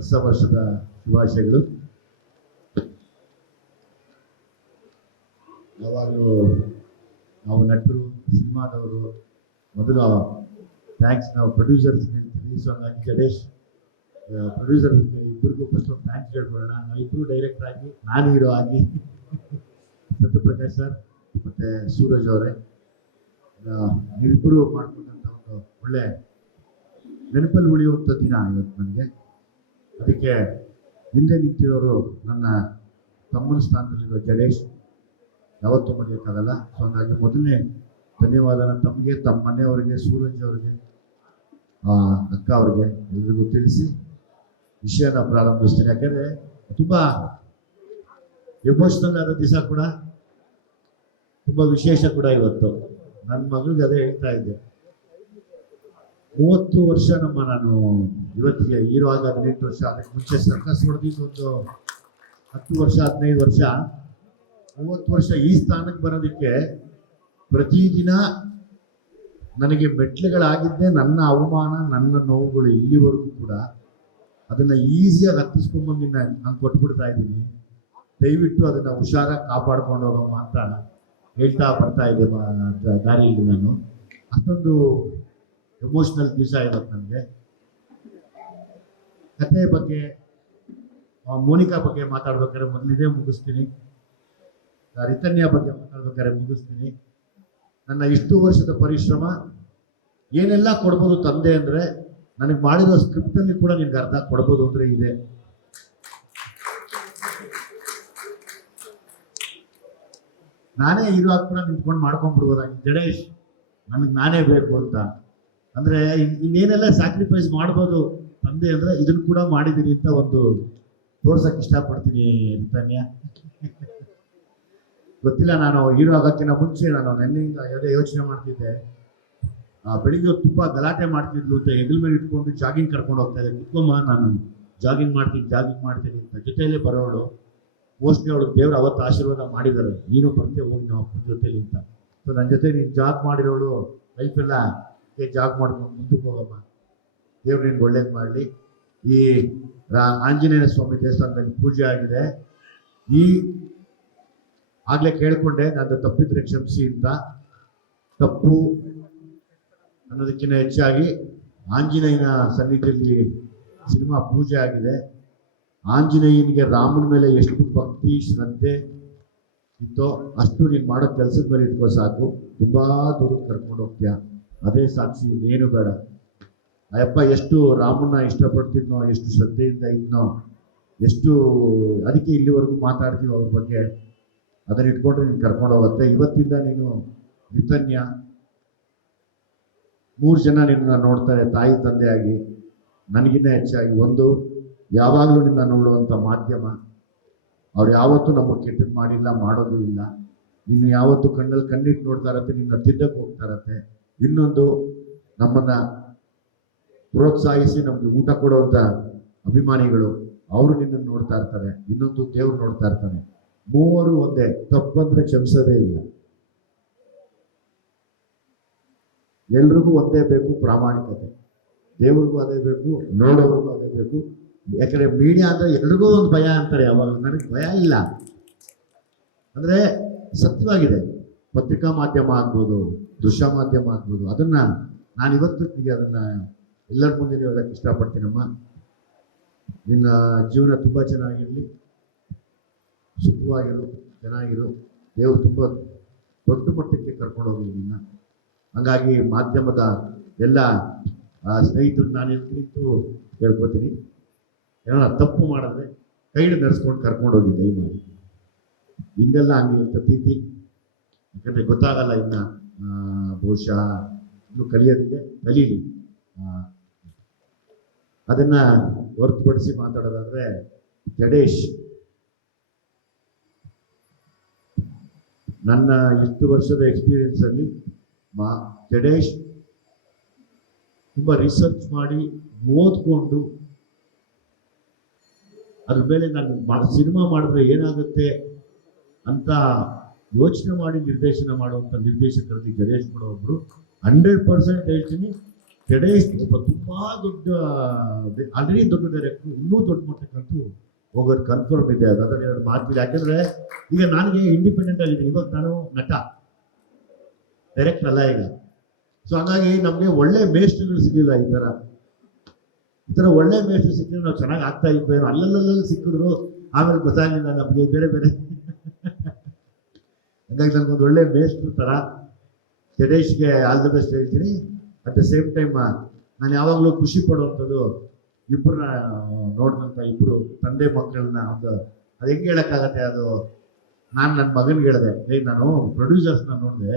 ಹೊಸ ವರ್ಷದ ಶುಭಾಶಯಗಳು. ಯಾವಾಗಲೂ ನಾವು ನಟರು, ಸಿನಿಮಾದವರು ಮೊದಲು ಥ್ಯಾಂಕ್ಸ್ ನಾವು ಪ್ರೊಡ್ಯೂಸರ್ಸ್ ಹೇಳ್ತೀವಿ. ಸೊ ಹಂಗಾಗಿ ಜಡೇಶ್ ಪ್ರೊಡ್ಯೂಸರ್ಸ್ಗೆ ಇಬ್ಬರಿಗೂ ಫಸ್ಟ್ ಥ್ಯಾಂಕ್ಸ್ ಹೇಳ್ಕೊಳ್ಳೋಣ. ನಾವಿಬ್ಬರು ಡೈರೆಕ್ಟರ್ ಆಗಿ, ನಾನು ಹೀರೋ ಆಗಿ, ಸತ್ಯಪ್ರಕಾಶ್ ಸರ್ ಮತ್ತು ಸೂರಜ್ ಅವರೇ, ನೀವಿಬ್ಬರು ಮಾಡ್ಕೊಂಡಂಥ ಒಂದು ಒಳ್ಳೆ ನೆನಪಲ್ಲಿ ಉಳಿಯುವಂಥ ದಿನ ಇವತ್ತು ನನಗೆ. ಅದಕ್ಕೆ ಹಿಂದೆ ನಿಂತಿರೋರು ನನ್ನ ತಮ್ಮನ ಸ್ಥಾನದಲ್ಲಿರೋ ಜಡೇಶ್, ಯಾವತ್ತೂ ಮರೆಯೋಕ್ಕಾಗಲ್ಲ. ಸೊ ಹಂಗಾಗಿ ಮೊದಲನೇ ಧನ್ಯವಾದ ನನ್ನ ತಮಗೆ, ತಮ್ಮ ಮನೆಯವರಿಗೆ, ಸೂರಜ್ ಅವರಿಗೆ, ಅಕ್ಕ ಅವ್ರಿಗೆ ಎಲ್ರಿಗೂ ತಿಳಿಸಿ ವಿಷಯನ ಪ್ರಾರಂಭಿಸ್ತೀನಿ. ಯಾಕೆಂದರೆ ತುಂಬ ಎಮೋಷ್ನಲ್ ಆದ ದಿವಸ ಕೂಡ, ತುಂಬ ವಿಶೇಷ ಕೂಡ ಇವತ್ತು. ನನ್ನ ಮಗಳಿಗೆ ಅದೇ ಹೇಳ್ತಾ ಇದ್ದೆ, 30 ವರ್ಷ ನಾನು ಇವತ್ತಿಗೆ ಹೀರೋ ಆಗ 18 ವರ್ಷ, ಅದಕ್ಕೆ ಮುಂಚೆ ಸರ್ಕಸ್ ಹೊಡೆದಿದ್ದು ಒಂದು 10 ವರ್ಷ 15 ವರ್ಷ, 30 ವರ್ಷ ಈ ಸ್ಥಾನಕ್ಕೆ ಬರೋದಕ್ಕೆ ಪ್ರತಿದಿನ ನನಗೆ ಮೆಟ್ಲುಗಳಾಗಿದ್ದೆ. ನನ್ನ ಅವಮಾನ, ನನ್ನ ನೋವುಗಳು ಇಲ್ಲಿವರೆಗೂ ಕೂಡ ಅದನ್ನು ಈಸಿಯಾಗಿ ಹತ್ತಿಸ್ಕೊಂಬಂದು ನಾನು ಕೊಟ್ಬಿಡ್ತಾ ಇದ್ದೀನಿ. ದಯವಿಟ್ಟು ಅದನ್ನು ಹುಷಾರಾಗಿ ಕಾಪಾಡ್ಕೊಂಡು ಹೋಗಮ್ಮ ಅಂತ ಹೇಳ್ತಾ ಬರ್ತಾ ಇದ್ದೆ ದಾರಿಯಲ್ಲಿ. ನಾನು ಅಷ್ಟೊಂದು ಎಮೋಷ್ನಲ್ ದಿವಸ ಇವತ್ತು ನನಗೆ. ಕಥೆ ಬಗ್ಗೆ, ಮೋನಿಕಾ ಬಗ್ಗೆ ಮಾತಾಡ್ಬೇಕಾದ್ರೆ ಮೊದಲಿದೆ ಮುಗಿಸ್ತೀನಿ, ರಿತನ್ಯ ಬಗ್ಗೆ ಮಾತಾಡ್ಬೇಕಾದ್ರೆ ಮುಗಿಸ್ತೀನಿ. ನನ್ನ ಇಷ್ಟು ವರ್ಷದ ಪರಿಶ್ರಮ ಏನೆಲ್ಲ ಕೊಡ್ಬೋದು ತಂದೆ ಅಂದರೆ, ನನಗೆ ಮಾಡಿರೋ ಸ್ಕ್ರಿಪ್ಟಲ್ಲಿ ಕೂಡ ನಿನ್ಗೆ ಅರ್ಧ ಕೊಡ್ಬೋದು ಅಂದರೆ ಇದೆ. ನಾನೇ ಹೀರೋ ಕೂಡ ನಿಂತ್ಕೊಂಡು ಮಾಡ್ಕೊಂಡ್ಬಿಡ್ಬೋದಾಗಿ, ಜಡೇಶ್ ನನಗೆ ನಾನೇ ಬೇಕು ಅಂತ ಅಂದರೆ ಇನ್ನೇನೆಲ್ಲ ಸ್ಯಾಕ್ರಿಫೈಸ್ ಮಾಡ್ಬೋದು ತಂದೆ ಅಂದರೆ ಇದನ್ನು ಕೂಡ ಮಾಡಿದ್ದೀನಿ ಅಂತ ಒಂದು ತೋರ್ಸಕ್ಕೆ ಇಷ್ಟಪಡ್ತೀನಿ. ರಿತನ್ಯ ಗೊತ್ತಿಲ್ಲ, ನಾನು ಹೀರೋ ಆಗೋಕ್ಕಿಂತ ಮುಂಚೆ ನಾನು ನೆನ್ನೆಯಿಂದ ಯಾವುದೇ ಯೋಚನೆ ಮಾಡ್ತಿದ್ದೆ. ಬೆಳಿಗ್ಗೆ ತುಂಬ ಗಲಾಟೆ ಮಾಡ್ತಿದ್ಲು ಅಂತ ಹೆಗಲ ಮೇಲೆ ಇಟ್ಕೊಂಡು ಜಾಗಿಂಗ್ ಕರ್ಕೊಂಡು ಹೋಗ್ತಾ ಇದ್ದೆ. ಕುತ್ಕೊಮ್ಮ, ನಾನು ಜಾಗಿಂಗ್ ಮಾಡ್ತೀನಿ ಅಂತ ಜೊತೆಯಲ್ಲೇ ಬರೋಳು. ಮೋಸ್ಟ್ಲಿ ಅವಳು ದೇವ್ರ ಅವತ್ತು ಆಶೀರ್ವಾದ ಮಾಡಿದ್ದಾರೆ, ನೀನು ಬರ್ತೆ ಹೋಗಿ ನಮ್ಮ ಅಪ್ಪನ ಜೊತೆಲಿ ಅಂತ. ಸೊ ನನ್ನ ಜೊತೆ ನೀನು ಜಾಗ್ ಮಾಡಿರೋಳು ಲೈಫೆಲ್ಲ ಜಾಗ್ ಮಾಡ್ಕೊಂಡು ಮುಂದಕ್ಕೆ ಹೋಗಮ್ಮ, ದೇವ್ರು ನಿನ್ಗೆ ಒಳ್ಳೇದು ಮಾಡಲಿ. ಈ ಆಂಜನೇಯ ಸ್ವಾಮಿ ದೇವಸ್ಥಾನದಲ್ಲಿ ಪೂಜೆ ಆಗಿದೆ, ಈ ಆಗಲೇ ಕೇಳಿಕೊಂಡೆ, ನನ್ನ ತಪ್ಪಿದ್ರೆ ಕ್ಷಮಿಸಿ ಅಂತ. ತಪ್ಪು ಅನ್ನೋದಕ್ಕಿಂತ ಹೆಚ್ಚಾಗಿ ಆಂಜನೇಯನ ಸನ್ನಿಧಿಯಲ್ಲಿ ಸಿನಿಮಾ ಪೂಜೆ ಆಗಿದೆ. ಆಂಜನೇಯನಿಗೆ ರಾಮನ ಮೇಲೆ ಎಷ್ಟು ಭಕ್ತಿ ಶ್ರದ್ಧೆ ಇತ್ತೋ ಅಷ್ಟು ನೀನು ಮಾಡೋ ಕೆಲಸದ ಮೇಲೆ ಇಟ್ಕೋ ಸಾಕು. ತುಂಬ ದೂರಕ್ಕೆ ಕರ್ಕೊಂಡು ಹೋಗ್ತೀಯ, ಅದೇ ಸಾಕ್ಷಿ, ಇನ್ನೇನು ಬೇಡ. ಅಯ್ಯಪ್ಪ ಎಷ್ಟು ರಾಮನ ಇಷ್ಟಪಡ್ತಿದ್ನೋ, ಎಷ್ಟು ಶ್ರದ್ಧೆಯಿಂದ ಇದ್ನೋ, ಎಷ್ಟು ಅದಕ್ಕೆ ಇಲ್ಲಿವರೆಗೂ ಮಾತಾಡ್ತೀವಿ ಅವ್ರ ಬಗ್ಗೆ. ಅದನ್ನು ಇಟ್ಕೊಂಡ್ರೆ ನೀನು ಕರ್ಕೊಂಡು ಹೋಗುತ್ತೆ. ಇವತ್ತಿಂದ ನೀನು ರಿತನ್ಯ 3 ಜನ ನಿನ್ನ ನೋಡ್ತಾರೆ ತಾಯಿ ತಂದೆಯಾಗಿ, ನನಗಿನ್ನ ಹೆಚ್ಚಾಗಿ. ಒಂದು, ಯಾವಾಗಲೂ ನಿನ್ನ ನೋಡುವಂಥ ಮಾಧ್ಯಮ, ಅವ್ರು ಯಾವತ್ತೂ ನಮಗೆ ಕೆಟ್ಟದ್ದು ಮಾಡಿಲ್ಲ, ಮಾಡೋದು ಇಲ್ಲ. ನಿನ್ನ ಯಾವತ್ತೂ ಕಣ್ಣಲ್ಲಿ ಕಣ್ಣಿಟ್ಟು ನೋಡ್ತಾ ಇರತ್ತೆ, ನಿನ್ನ ತಿದ್ದಕ್ಕೆ ಹೋಗ್ತಾ ಇರತ್ತೆ. ಇನ್ನೊಂದು, ನಮ್ಮನ್ನು ಪ್ರೋತ್ಸಾಹಿಸಿ ನಮಗೆ ಊಟ ಕೊಡುವಂಥ ಅಭಿಮಾನಿಗಳು, ಅವರು ನಿನ್ನನ್ನು ನೋಡ್ತಾ ಇರ್ತಾರೆ. ಇನ್ನೊಂದು, ದೇವ್ರು ನೋಡ್ತಾ ಇರ್ತಾನೆ. 3 ಒಂದೇ, ತಪ್ಪಂದ್ರೆ ಕ್ಷಮಿಸೋದೇ ಇಲ್ಲ. ಎಲ್ರಿಗೂ ಒಂದೇ ಬೇಕು ಪ್ರಾಮಾಣಿಕತೆ, ದೇವ್ರಿಗೂ ಅದೇ ಬೇಕು, ನೋಡೋರಿಗೂ ಅದೇ ಬೇಕು. ಯಾಕಂದರೆ ಮೀಡಿಯಾ ಅಂದರೆ ಎಲ್ರಿಗೂ ಒಂದು ಭಯ ಅಂತಾರೆ, ಯಾವಾಗ ನನಗೆ ಭಯ ಇಲ್ಲ ಅಂದರೆ ಸತ್ಯವಾಗಿದೆ. ಪತ್ರಿಕಾ ಮಾಧ್ಯಮ ಆಗ್ಬೋದು, ದೃಶ್ಯ ಮಾಧ್ಯಮ ಆಗ್ಬೋದು, ಅದನ್ನು ನಾನು ಇವತ್ತಿಗೆ ಅದನ್ನು ಎಲ್ಲರ ಮುಂದೆ ಹೇಳೋಕ್ಕೆ ಇಷ್ಟಪಡ್ತೀನಮ್ಮ. ನಿನ್ನ ಜೀವನ ತುಂಬ ಚೆನ್ನಾಗಿರಲಿ, ಸುಖವಾಗಿರು, ಚೆನ್ನಾಗಿರು. ದೇವರು ತುಂಬ ದೊಡ್ಡ ಮಟ್ಟಕ್ಕೆ ಕರ್ಕೊಂಡು ಹೋಗಲಿ ನಿನ್ನ. ಹಂಗಾಗಿ ಮಾಧ್ಯಮದ ಎಲ್ಲ ಸ್ನೇಹಿತರು ನಾನು ನಿಂತು ಹೇಳ್ಕೊತೀನಿ, ಏನೋ ತಪ್ಪು ಮಾಡಿದ್ರೆ ಕೈ ನಡೆಸ್ಕೊಂಡು ಕರ್ಕೊಂಡು ಹೋಗಿ ದಯಮಾಡಿ. ಹಿಂಗೆಲ್ಲ ಹಂಗೆ ಅಂತ ಪ್ರೀತಿ, ಯಾಕಂದರೆ ಗೊತ್ತಾಗಲ್ಲ ಇನ್ನು, ಬಹುಶಃ ಇನ್ನು ಕಲಿಯೋದಿದೆ, ಕಲೀಲಿ. ಅದನ್ನು ಹೊರತುಪಡಿಸಿ ಮಾತಾಡೋದಾದರೆ, ಜಡೇಶ್ ನನ್ನ ಇಷ್ಟು ವರ್ಷದ ಎಕ್ಸ್ಪೀರಿಯನ್ಸಲ್ಲಿ ಜಡೇಶ್ ತುಂಬ ರಿಸರ್ಚ್ ಮಾಡಿ ಓದ್ಕೊಂಡು ಅದ್ರ ಮೇಲೆ ನಾನು ಸಿನಿಮಾ ಮಾಡಿದ್ರೆ ಏನಾಗುತ್ತೆ ಅಂತ ಯೋಚನೆ ಮಾಡಿ ನಿರ್ದೇಶನ ಮಾಡುವಂಥ ನಿರ್ದೇಶಕರಲ್ಲಿ ಜಡೇಶ್ ಕೂಡ ಒಬ್ಬರು. 100% ಹೇಳ್ತೀನಿ, ಜಡೇಶ್ ಒಬ್ಬ ತುಂಬಾ ದೊಡ್ಡ ಆಲ್ರೆಡಿ ದೊಡ್ಡ ಡೈರೆಕ್ಟರ್, ಇನ್ನೂ ದೊಡ್ಡ ಮಟ್ಟಕ್ಕಂತೂ ಹೋಗೋದು ಕನ್ಫರ್ಮ್ ಇದೆ. ಅದರಲ್ಲಿ ಎರಡು ಮಾತಿಲ್ಲ. ಯಾಕಂದ್ರೆ ಈಗ ನನಗೆ ಇಂಡಿಪೆಂಡೆಂಟ್ ಆಗಿದ್ದೀನಿ, ಇವಾಗ ನಾನು ನಟ, ಡೈರೆಕ್ಟ್ ಅಲ್ಲ ಈಗ. ಸೊ ಹಾಗಾಗಿ ನಮಗೆ ಒಳ್ಳೆ ಮೇಸ್ಟ್ರುಗಳು ಸಿಗಲಿಲ್ಲ. ಈ ಥರ ಒಳ್ಳೆ ಮೇಸ್ಟ್ರು ಸಿಕ್ಕಿದ್ರೆ ನಾವು ಚೆನ್ನಾಗಿ ಆಗ್ತಾ ಇದ್ವಿ. ಅಲ್ಲಲ್ಲಲ್ಲಿ ಸಿಕ್ಕಿದ್ರು, ಆಮೇಲೆ ಗೊತ್ತಾಗಲಿಲ್ಲ ನಮಗೆ ಬೇರೆ ಬೇರೆ. ಹಾಗಾಗಿ ನನಗೊಂದು ಒಳ್ಳೆ ಮೇಸ್ಟ್ರು ಥರ ಜಡೇಶ್ಗೆ ಆಲ್ ದಿ ಬೆಸ್ಟ್ ಹೇಳ್ತೀನಿ. ಅಟ್ ದ ಸೇಮ್ ಟೈಮ್ ನಾನು ಯಾವಾಗಲೂ ಖುಷಿ ಪಡುವಂಥದ್ದು ಇಬ್ಬರನ್ನ ನೋಡಿದಂಥ ಇಬ್ಬರು ತಂದೆ ಮಕ್ಕಳನ್ನ ಒಂದು ಅದು ಹೆಂಗೆ ಹೇಳೋಕ್ಕಾಗತ್ತೆ. ಅದು ನಾನು ನನ್ನ ಮಗನಿಗೆ ಹೇಳಿದೆ, ನಾನು ಪ್ರೊಡ್ಯೂಸರ್ಸ್ನ ನೋಡಿದೆ,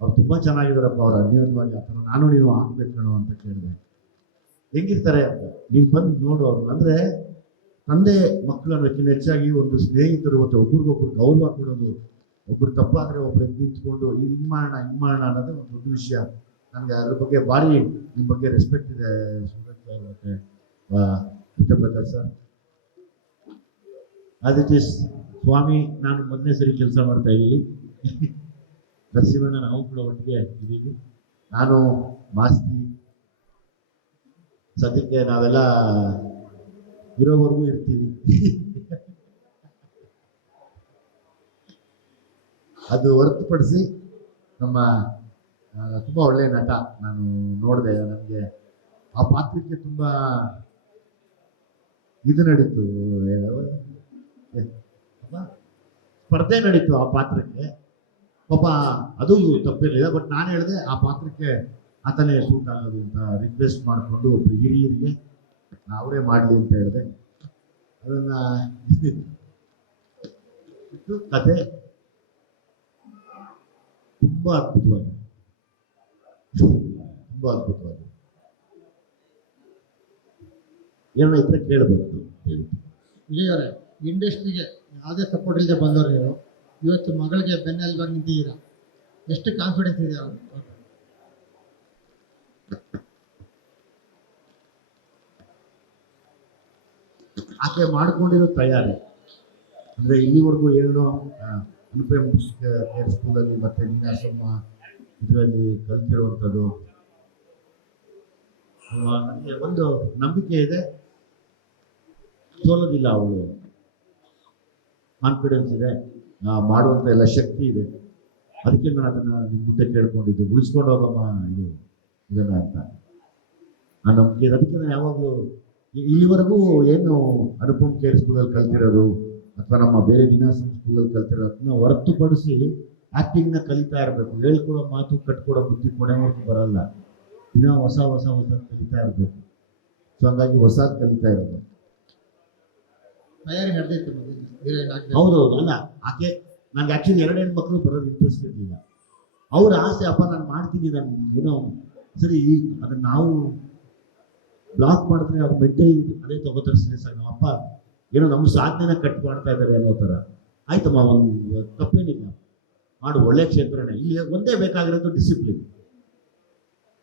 ಅವ್ರು ತುಂಬ ಚೆನ್ನಾಗಿದ್ದಾರಪ್ಪ, ಅವ್ರು ಅನ್ಯೋನ್ಯವಾಗಿ ಆ ಥರ ನಾನು ನೀನು ಆಗ್ಬೇಕು ಕಣೋ ಅಂತ ಕೇಳಿದೆ. ಹೆಂಗಿರ್ತಾರೆ ಅಂತ ನೀವು ಬಂದು ನೋಡು ಅವ್ರು. ಅಂದರೆ ತಂದೆ ಮಕ್ಕಳು ಅನ್ನೋಕ್ಕಿಂತ ಹೆಚ್ಚಾಗಿ ಒಂದು ಸ್ನೇಹಿತರು ಮತ್ತು ಒಬ್ರಿಗೊಬ್ರು ಗೌರವ ಕೊಡೋದು, ಒಬ್ರು ತಪ್ಪಾದರೆ ಒಬ್ರು ಎದ್ದು ನಿಂತ್ಕೊಂಡು ಹಿಂಗೆ ಮಾಡೋಣ ಅನ್ನೋದು ಒಂದು ದೊಡ್ಡ ವಿಷಯ. ನನಗೆ ಅದ್ರ ಬಗ್ಗೆ ಭಾರಿ ನಿಮ್ಮ ಬಗ್ಗೆ ರೆಸ್ಪೆಕ್ಟ್ ಇದೆ ಸೂರಜ್ ಸರ್ ಮತ್ತು ಸತ್ಯಪ್ರಕಾಶ್ ಸರ್. ಆದಿತ್ಯಸ್ ಸ್ವಾಮಿ, ನಾನು ಮೊದಲನೇ ಸರಿ ಕೆಲಸ ಮಾಡ್ತಾ ಇದ್ದೀವಿ. ನರಸಿಂಹಣ್ಣ ನಾವು ಕೂಡ ಒಟ್ಟಿಗೆ ಇದ್ದೀವಿ. ನಾನು ಮಾಸ್ತಿ ಸದ್ಯಕ್ಕೆ ನಾವೆಲ್ಲ ಇರೋವರೆಗೂ ಇರ್ತೀವಿ. ಅದು ಹೊರತುಪಡಿಸಿ ನಮ್ಮ ತುಂಬ ಒಳ್ಳೆಯ ನಟ. ನಾನು ನೋಡಿದೆ, ನನಗೆ ಆ ಪಾತ್ರಕ್ಕೆ ತುಂಬ ಇದು ನಡೀತು, ಸ್ಪರ್ಧೆ ನಡೀತು ಆ ಪಾತ್ರಕ್ಕೆ. ಪಾಪ ಅದು ತಪ್ಪಿರಲಿಲ್ಲ, ಬಟ್ ನಾನು ಹೇಳಿದೆ ಆ ಪಾತ್ರಕ್ಕೆ ಆತನೇ ಸೂಟ್ ಆಗೋದು ಅಂತ ರಿಕ್ವೆಸ್ಟ್ ಮಾಡಿಕೊಂಡು ಒಬ್ರು ಹಿರಿಯರಿಗೆ ಅವರೇ ಮಾಡಲಿ ಅಂತ ಹೇಳಿದೆ. ಅದನ್ನ ಕತೆ ತುಂಬಾ ಅದ್ಭುತವಾಗಿದೆ. ಏನೋ ಇದ್ರೆ ಕೇಳಬೇಕು. ವಿಜಯ್ ಅವರೇ, ಇಂಡಸ್ಟ್ರಿಗೆ ಯಾವುದೇ ಸಪೋರ್ಟ್ ಇಲ್ಲದೆ ಬಂದವರು ನೀವು ಇವತ್ತು ಮಗಳಿಗೆ ಬೆನ್ನೆಲುಬಾಗಿ ನಿಂತಿದ್ದೀರಾ. ಎಷ್ಟು ಕಾನ್ಫಿಡೆನ್ಸ್ ಇದೆ ಅವರು? ಆಕೆ ಮಾಡ್ಕೊಂಡಿರೋ ತಯಾರಿ ಅಂದರೆ ಇಲ್ಲಿವರೆಗೂ ಏನು ಅನುಪೇಮ್ ಕೇರ್ ಸ್ಕೂಲಲ್ಲಿ ಮತ್ತು ನೀನಾಸಮ್ಮ ಇದರಲ್ಲಿ ಕಲ್ತಿರುವಂಥದ್ದು ನನಗೆ ಒಂದು ನಂಬಿಕೆ ಇದೆ, ಸೋಲೋದಿಲ್ಲ. ಅವಳು ಕಾನ್ಫಿಡೆನ್ಸ್ ಇದೆ, ಮಾಡುವಂಥ ಎಲ್ಲ ಶಕ್ತಿ ಇದೆ. ಅದಕ್ಕೆ ನಾನು ಅದನ್ನು ನಿಮ್ಮ ಮುಂದೆ ಕೇಳ್ಕೊಂಡಿದ್ದು, ಉಳಿಸ್ಕೊಂಡು ಹೋಗಮ್ಮ ಇದನ್ನು ಅಂತ ಆ ನಂಬಿಕೆ. ಅದಕ್ಕೆ ನಾನು ಯಾವಾಗಲೂ ಇಲ್ಲಿವರೆಗೂ ಏನು ಅನುಪಮ್ ಕೇರ್ ಸ್ಕೂಲಲ್ಲಿ ಕಲ್ತಿರೋದು ಅಥವಾ ನಮ್ಮ ಬೇರೆ ನೀನಾಸಂ ಸ್ಕೂಲಲ್ಲಿ ಕಲ್ತಿರೋದನ್ನ ಹೊರತುಪಡಿಸಿ ಆ್ಯಕ್ಟಿಂಗ್ನ ಕಲಿತಾ ಇರಬೇಕು. ಹೇಳ್ಕೊಡೋ ಮಾತು ಕಟ್ಕೊಡೋ ಬುದ್ಧಿ ಕೊನೆವರೆಗೂ ಬರಲ್ಲ. ದಿನ ಹೊಸ ಕಲಿತಾ ಇರಬೇಕು. ಸೊ ಹಂಗಾಗಿ ಹೊಸದು ಕಲಿತಾ ಇರೋದು. ತಯಾರಿ ನಡೆದಿತ್ತು. ಹೌದೌದು. ಅಲ್ಲ, ಆಕೆ ನನಗೆ ಆ್ಯಕ್ಚುಲಿ 2 ಹೆಣ್ಮಕ್ಳು ಬರೋದು ಇಂಟ್ರೆಸ್ಟ್ ಇರಲಿಲ್ಲ. ಅವ್ರ ಆಸೆ, ಅಪ್ಪ ನಾನು ಮಾಡ್ತೀನಿ, ನಾನು ಏನೋ ಸರಿ ಅದನ್ನು ನಾವು ಬ್ಲಾಕ್ ಮಾಡಿದ್ರೆ ಅವ್ರು ಮೆಂಟಲ್ ಅದೇ ತಗೋತಾರೆ ಸೀರಿಯಸ್ ಆಗಿ. ನಮ್ಮ ಅಪ್ಪ ಏನೋ ನಮ್ಮ ಸಾಧನೆನ ಕಟ್ ಮಾಡ್ತಾ ಇದ್ದಾರೆ ಅನ್ನೋ ಥರ. ಆಯ್ತಮ್ಮ, ಒಂದು ತಪ್ಪೇನಿಲ್ಲ, ಮಾಡು, ಒಳ್ಳೆ ಕ್ಷೇತ್ರನೇ. ಇಲ್ಲಿ ಒಂದೇ ಬೇಕಾಗಿರೋದು ಡಿಸಿಪ್ಲಿನ್.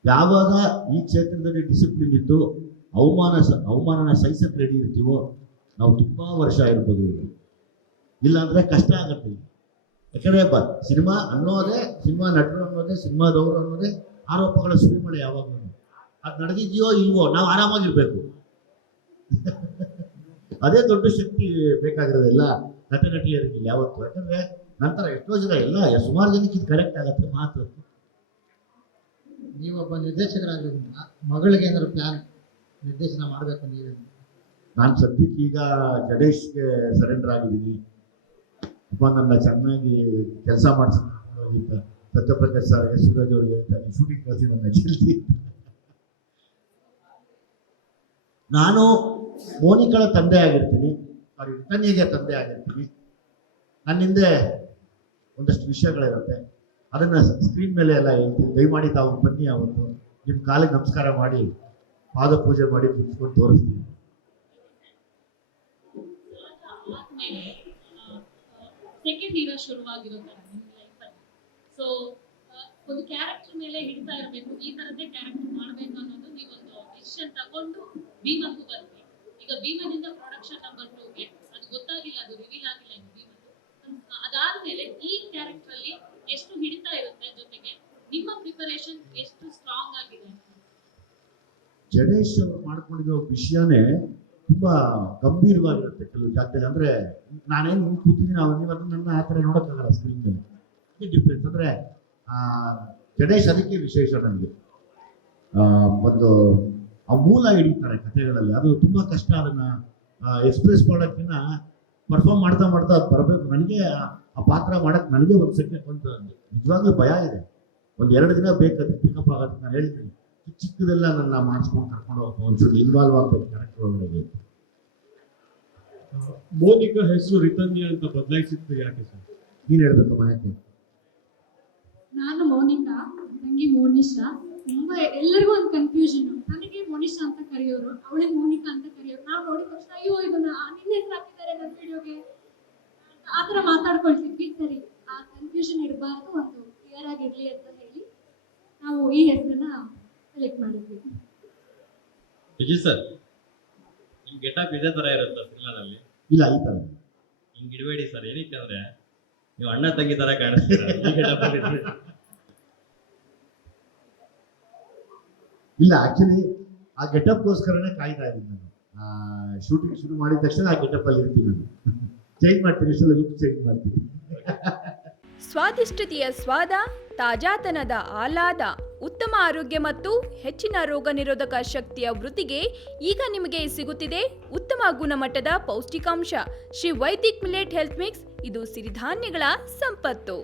ಯಾವಾಗ ಈ ಕ್ಷೇತ್ರದಲ್ಲಿ ಡಿಸಿಪ್ಲಿನ್ ಇದ್ದು ಅವಮಾನನ ಸಹಿಸಕ್ಕೆ ರೆಡಿ ಇರ್ತೀವೋ ನಾವು ತುಂಬ ವರ್ಷ ಇರ್ಬೋದು. ಇಲ್ಲಾಂದರೆ ಕಷ್ಟ ಆಗತ್ತೆ. ಯಾಕಂದರೆ ಸಿನಿಮಾ ಅನ್ನೋದೇ, ಸಿನಿಮಾ ನಟರು ಅನ್ನೋದೇ, ಸಿನಿಮಾದವರು ಅನ್ನೋದೇ ಆರೋಪಗಳ ಸುರಿಮಳೆ. ಯಾವಾಗಲೂ ಅದು ನಡೆದಿದೆಯೋ ಇಲ್ವೋ ನಾವು ಆರಾಮಾಗಿರ್ಬೇಕು. ಅದೇ ದೊಡ್ಡ ಶಕ್ತಿ ಬೇಕಾಗಿರೋದೆಲ್ಲ ನಟ ನಟಿಯರಿಗಿಲ್ಲ ಯಾವತ್ತು. ಯಾಕಂದರೆ ನಂತರ ಎಷ್ಟೋ ಜನ ಎಲ್ಲ ಸುಮಾರು ಜನಕ್ಕೆ ಇದು ಕರೆಕ್ಟ್ ಆಗತ್ತೆ ಮಾತು. ನೀವೊಬ್ಬ ನಿರ್ದೇಶಕರಾಗಿರೋದ್ರಿಂದ ಮಗಳಿಗೆ ಏನಾದ್ರು ಪ್ಲಾನ್ ನಿರ್ದೇಶನ ಮಾಡಬೇಕು ನೀವೇ? ನಾನು ಸದ್ಯಕ್ಕೆ ಈಗ ಜಡೇಶ್ಗೆ ಸರೆಂಡರ್ ಆಗಿದ್ದೀನಿ. ಅಪ್ಪ ನನ್ನ ಚೆನ್ನಾಗಿ ಕೆಲಸ ಮಾಡಿಸಿದ ಸತ್ಯಪ್ರಕಾಶ್ ಸರ್ಗೆ, ಸೂರಜ್ ಅವ್ರಿಗೆ ಹೇಳ್ತಾರೆ, ಶೂಟಿಂಗ್ ಕಳಿಸಿ ನನ್ನ ಜಲ್ದಿ. ನಾನು ಮೋನಿಕಳ ತಂದೆ ಆಗಿರ್ತೀನಿ, ಸಾರಿ ತನ್ನಿಗೆ ತಂದೆ ಆಗಿರ್ತೀನಿ. ನನ್ನ ಹಿಂದೆ ಒಂದಷ್ಟು ವಿಷಯಗಳಿರುತ್ತೆ, ಅದನ್ನು ಸ್ಕ್ರೀನ್ ಮೇಲೆ ಎಲ್ಲ ಹೇಳ್ತೀನಿ. ದಯಮಾಡಿ ತಾವು ಬನ್ನಿ, ಅವತ್ತು ನಿಮ್ಮ ಕಾಲಿಗೆ ನಮಸ್ಕಾರ ಮಾಡಿ ಪಾದ ಪೂಜೆ ಮಾಡಿ ಕುತ್ಕೊಂಡು ತೋರಿಸ್ತೀನಿ. ಸೆಕೆಂಡ್ ಹೀರೋ ಶುರುವಾಗಿರೋ ತರ ನಿಮ್ಮ ಲೈಫಲ್ಲಿ. ಸೊ ಒಂದು ಕ್ಯಾರೆಕ್ಟರ್ ಮೇಲೆ ಹಿಡಿತಾ ಇರಬೇಕು, ಈ ತರದೇ ಕ್ಯಾರೆಕ್ಟರ್ ಮಾಡಬೇಕು ಅನ್ನೋದು ನೀವೊಂದು ಡಿಸಿಷನ್ ತಗೊಂಡು ಭೀಮನ್ಗೂ ಬಂದ್ವಿ. ಈಗ ಭೀಮನಿಂದ ಪ್ರೊಡಕ್ಷನ್ ನಂಬರ್ 2ಗೆ ಅದು ಗೊತ್ತಾಗಿಲ್ಲ, ಅದು ರಿವೀಲ್ ಆಗಿಲ್ಲ ಇನ್ನು ಭೀಮನ್. ಅದಾದ್ಮೇಲೆ ಈ ಕ್ಯಾರೆಕ್ಟರ್ ಅಲ್ಲಿ ಎಷ್ಟು ಹಿಡಿತಾ ಇರುತ್ತೆ, ಜೊತೆಗೆ ನಿಮ್ಮ ಪ್ರಿಪರೇಷನ್ ಎಷ್ಟು ಸ್ಟ್ರಾಂಗ್ ಆಗಿದೆ? ಜಡೇಶ್ ಅವರು ಮಾಡ್ಕೊಂಡಿರೋ ವಿಷಯನೇ ತುಂಬಾ ಗಂಭೀರವಾಗಿರುತ್ತೆ ಕೆಲವು ಜಾಗದಲ್ಲಿ. ಅಂದ್ರೆ ನಾನೇನು ಹಿಂಗೆ ಕೂತಿದ್ದೀನಿ, ನೀವು ಅದನ್ನ ನನ್ನ ಆ ಥರ ನೋಡೋಕ್ಕಾಗಲ್ಲ ಸ್ಕ್ರೀನ್ ಮೇಲೆ. ಅದೇ ಡಿಫ್ರೆನ್ಸ್. ಅಂದ್ರೆ ಜಡೇಶ್ ಅದಕ್ಕೆ ವಿಶೇಷ ನನಗೆ. ಒಂದು ಆ ಮೂಲ ಹಿಡಿತಾರೆ ಕಥೆಗಳಲ್ಲಿ, ಅದು ತುಂಬಾ ಕಷ್ಟ. ಅದನ್ನ ಎಕ್ಸ್ಪ್ರೆಸ್ ಮಾಡೋಕ್ಕಿಂತ ಪರ್ಫಾರ್ಮ್ ಮಾಡ್ತಾ ಮಾಡ್ತಾ ಅದು ಬರಬೇಕು. ನನಗೆ ಆ ಪಾತ್ರ ಮಾಡಕ್ಕೆ ನನಗೆ ಒಂದು ಸೆಕೆಂಡ್ ಒಂದು ನಿಜವಾಗ್ಲೂ ಭಯ ಇದೆ. ಒಂದು 2 ದಿನ ಬೇಕಾದ್ರೆ ಪಿಕಪ್ ಆಗೋದಕ್ಕೆ ನಾನು ಹೇಳ್ತೀನಿ. ಚಿಕ್ಕದೆಲ್ಲ ನನ್ನ ಮಾಡಿಸ್ಕೊಂಡು ಕರ್ಕೊಂಡು ಹೋಗ್ಬೇಕು, ಒಂಚೂರು ಇನ್ವಾಲ್ವ್ ಆಗಬೇಕು ಕ್ಯಾರೆಕ್ಟರ್ ಒಳಗಡೆ. ಮೋನಿಕಾ ಹೆಸರು ರಿತನ್ಯ ಅಂತ ಬದಲಾಯಿಸಿದ್ದು ಯಾಕೆ ಸರ್? ನೀನು ಹೇಳ್ಬೇಕಮ್ಮ ಯಾಕೆ? ನಾನು ಮೋನಿಕಾ, ನಂಗೆ ಮೋನಿಶಾ. ತುಂಬಾ ಎಲ್ಲರಿಗೂ ಒಂದು ಕನ್ಫ್ಯೂಷನ್. ನನಗೆ ಮೋನಿಶಾ ಅಂತ ಕರೆಯೋರು, ಅವಳಿಗೆ ಮೋನಿಕಾ ಅಂತ ಕರೆಯೋರು. ನಾವು ನೋಡಿದ ತಕ್ಷಣ ಅಯ್ಯೋ ಇದನ್ನ ನಿನ್ನ ಹೆಸರು ಹಾಕಿದ್ದಾರೆ ನನ್ನ ವಿಡಿಯೋಗೆ, ಆ ಥರ ಮಾತಾಡ್ಕೊಳ್ತಿದ್ವಿ. ಸರಿ, ಆ ಕನ್ಫ್ಯೂಷನ್ ಇರಬಾರ್ದು, ಒಂದು ಕ್ಲಿಯರ್ ಆಗಿರ್ಲಿ ಅಂತ ಹೇಳಿ ನಾವು ಈ ಹೆಸರನ್ನ ಸೆಲೆಕ್ಟ್ ಮಾಡಿದ್ವಿ. ವಿಜಯ್ ಸರ್, ನಿಮ್ ಗೆಟಪ್ ಇದೇ ತರ ಇರುತ್ತೆ ಸಿನಿಮಾದಲ್ಲಿ? ಇಲ್ಲ, ಈ ಥರ ಹಿಂಗ್ ಇಡಬೇಡಿ ಸರ್. ಏನಕ್ಕೆ ಅಂದ್ರೆ ನೀವು ಅಣ್ಣ ತಂಗಿ ತರ ಕಾಣಿಸ್ತೀರಾ ಈ ಗೆಟಪ್ ಅಲ್ಲಿ. ಇಲ್ಲ, ಆಕ್ಚುಲಿ ಆ ಗೆಟಪ್ಗೋಸ್ಕರನೇ ಕಾಯ್ತಾ ಇದ್ದೀನಿ ನಾನು. ಶೂಟಿಂಗ್ ಶುರು ಮಾಡಿದ ತಕ್ಷಣ ಆ ಗೆಟಪ್ ಅಲ್ಲಿ ಇರ್ತೀನಿ ನಾನು. ಚೇಂಜ್ ಮಾಡ್ತೀನಿ, ಇಷ್ಟೆಲ್ಲ ಲುಕ್ ಚೇಂಜ್ ಮಾಡ್ತೀನಿ. ಸ್ವಾದಿಷ್ಟತೆಯ ಸ್ವಾದ, ತಾಜಾತನದ ಆಹ್ಲಾದ, ಉತ್ತಮ ಆರೋಗ್ಯ ಮತ್ತು ಹೆಚ್ಚಿನ ರೋಗ ನಿರೋಧಕ ಶಕ್ತಿಯ ವೃದ್ಧಿಗೆ ಈಗ ನಿಮಗೆ ಸಿಗುತ್ತಿದೆ ಉತ್ತಮ ಗುಣಮಟ್ಟದ ಪೌಷ್ಟಿಕಾಂಶ Shri Vaidik millet health mix. ಇದು ಸಿರಿಧಾನ್ಯಗಳ ಸಂಪತ್ತು.